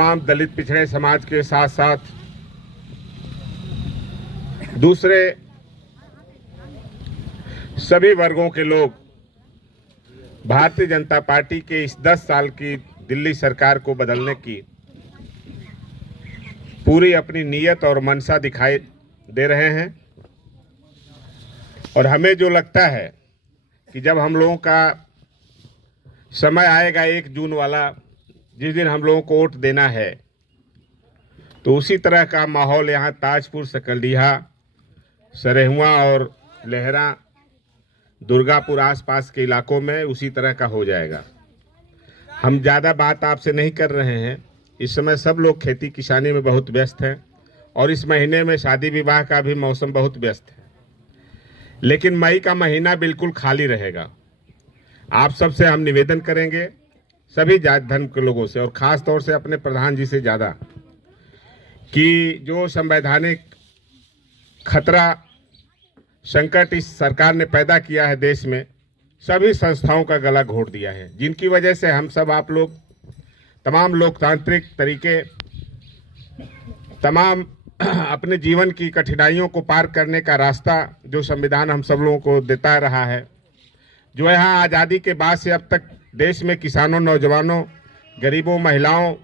तमाम दलित पिछड़े समाज के साथ साथ दूसरे सभी वर्गों के लोग भारतीय जनता पार्टी के इस 10 साल की दिल्ली सरकार को बदलने की पूरी अपनी नीयत और मंशा दिखाई दे रहे हैं। और हमें जो लगता है कि जब हम लोगों का समय आएगा 1 जून वाला, जिस दिन हम लोगों को वोट देना है, तो उसी तरह का माहौल यहाँ ताजपुर, सकलडीहा, सरेहुआ और लहरा, दुर्गापुर आसपास के इलाकों में उसी तरह का हो जाएगा। हम ज़्यादा बात आपसे नहीं कर रहे हैं। इस समय सब लोग खेती किसानी में बहुत व्यस्त हैं और इस महीने में शादी विवाह का भी मौसम बहुत व्यस्त है, लेकिन मई का महीना बिल्कुल खाली रहेगा। आप सबसे हम निवेदन करेंगे, सभी जाति धर्म के लोगों से और ख़ास तौर से अपने प्रधान जी से ज़्यादा, कि जो संवैधानिक खतरा संकट इस सरकार ने पैदा किया है देश में, सभी संस्थाओं का गला घोट दिया है, जिनकी वजह से हम सब, आप लोग, तमाम लोकतांत्रिक तरीके, तमाम अपने जीवन की कठिनाइयों को पार करने का रास्ता जो संविधान हम सब लोगों को देता रहा है, जो यहाँ आज़ादी के बाद से अब तक देश में किसानों, नौजवानों, गरीबों, महिलाओं,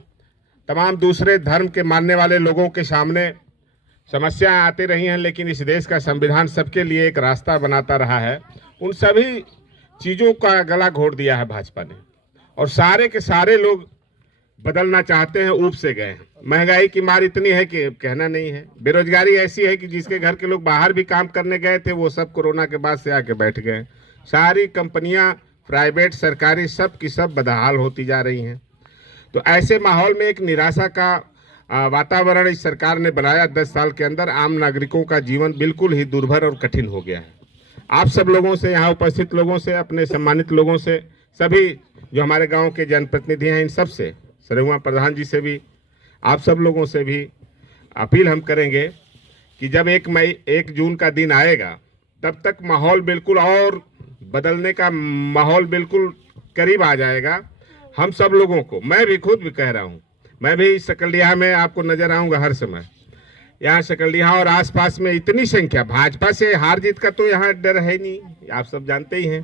तमाम दूसरे धर्म के मानने वाले लोगों के सामने समस्याएं आती रही हैं, लेकिन इस देश का संविधान सबके लिए एक रास्ता बनाता रहा है। उन सभी चीज़ों का गला घोट दिया है भाजपा ने, और सारे के सारे लोग बदलना चाहते हैं, ऊब से गए हैं। महंगाई की मार इतनी है कि कहना नहीं है। बेरोजगारी ऐसी है कि जिसके घर के लोग बाहर भी काम करने गए थे, वो सब कोरोना के बाद से आके बैठ गए। सारी कंपनियां, प्राइवेट, सरकारी, सब की सब बदहाल होती जा रही हैं। तो ऐसे माहौल में एक निराशा का वातावरण इस सरकार ने बनाया। 10 साल के अंदर आम नागरिकों का जीवन बिल्कुल ही दुर्भर और कठिन हो गया है। आप सब लोगों से, यहाँ उपस्थित लोगों से, अपने सम्मानित लोगों से, सभी जो हमारे गांव के जनप्रतिनिधि हैं, इन सब से, सरेहुआ प्रधान जी से भी, आप सब लोगों से भी अपील हम करेंगे कि जब 1 जून का दिन आएगा, तब तक माहौल बिल्कुल और बदलने का माहौल बिल्कुल करीब आ जाएगा। हम सब लोगों को, मैं भी खुद भी कह रहा हूँ, मैं भी सकलडीहा में आपको नजर आऊँगा हर समय। यहाँ सकलडीहा और आसपास में इतनी संख्या, भाजपा से हार जीत का तो यहाँ डर है नहीं। आप सब जानते ही हैं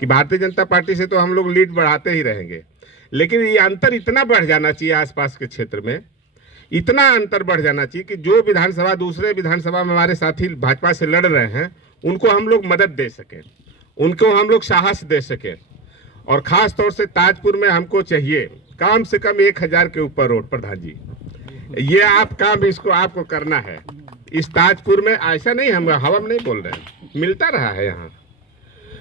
कि भारतीय जनता पार्टी से तो हम लोग लीड बढ़ाते ही रहेंगे, लेकिन ये अंतर इतना बढ़ जाना चाहिए, आसपास के क्षेत्र में इतना अंतर बढ़ जाना चाहिए कि जो विधानसभा, दूसरे विधानसभा में हमारे साथी भाजपा से लड़ रहे हैं, उनको हम लोग मदद दे सकें, उनको हम लोग साहस दे सकें। और ख़ास तौर से ताजपुर में हमको चाहिए कम से कम 1000 के ऊपर वोट। प्रधान जी, ये आप काम इसको आपको करना है इस ताजपुर में। ऐसा नहीं, हम हवा में नहीं बोल रहे हैं, मिलता रहा है। यहाँ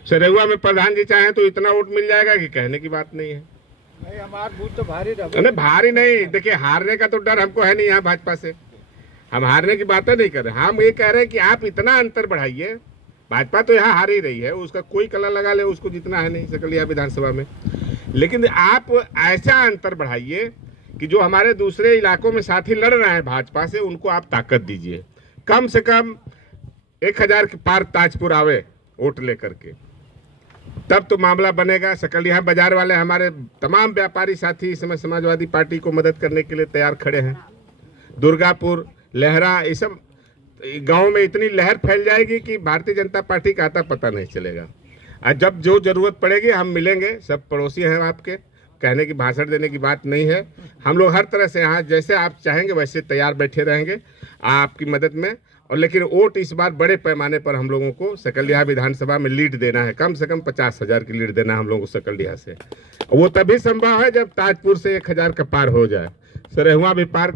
सरेहुआ में प्रधान जी चाहें तो इतना वोट मिल जाएगा कि कहने की बात नहीं है। नहीं, हमारा बूथ तो भारी रहा। नहीं, भारी नहीं। देखिए, हारने का तो डर हमको है नहीं यहाँ भाजपा से। हम हारने की बातें नहीं कर रहे, हम ये कह रहे हैं कि आप इतना अंतर बढ़ाइए। भाजपा तो यहाँ हार ही रही है, उसका कोई कला लगा ले, उसको जितना है नहीं सकलडीहा विधानसभा में, लेकिन आप ऐसा अंतर बढ़ाइए कि जो हमारे दूसरे इलाकों में साथी लड़ रहे हैं भाजपा से, उनको आप ताकत दीजिए। कम से कम 1000 के पार ताजपुर आवे वोट लेकर के, तब तो मामला बनेगा। सकलडीहा बाजार वाले हमारे तमाम व्यापारी साथी इस समय समाजवादी पार्टी को मदद करने के लिए तैयार खड़े हैं। दुर्गापुर, लहरा, ये सब गांव में इतनी लहर फैल जाएगी कि भारतीय जनता पार्टी का आता पता नहीं चलेगा। और जब जो जरूरत पड़ेगी हम मिलेंगे। सब पड़ोसी हैं आपके, कहने की, भाषण देने की बात नहीं है। हम लोग हर तरह से यहाँ जैसे आप चाहेंगे वैसे तैयार बैठे रहेंगे आपकी मदद में। और लेकिन वोट इस बार बड़े पैमाने पर हम लोगों को सकलडीहा विधानसभा में लीड देना है, कम से कम 50,000 की लीड देना है हम लोगों को सकलडीहा से। वो तभी संभव है जब ताजपुर से 1000 का पार हो जाए, सरेहुआ भी पार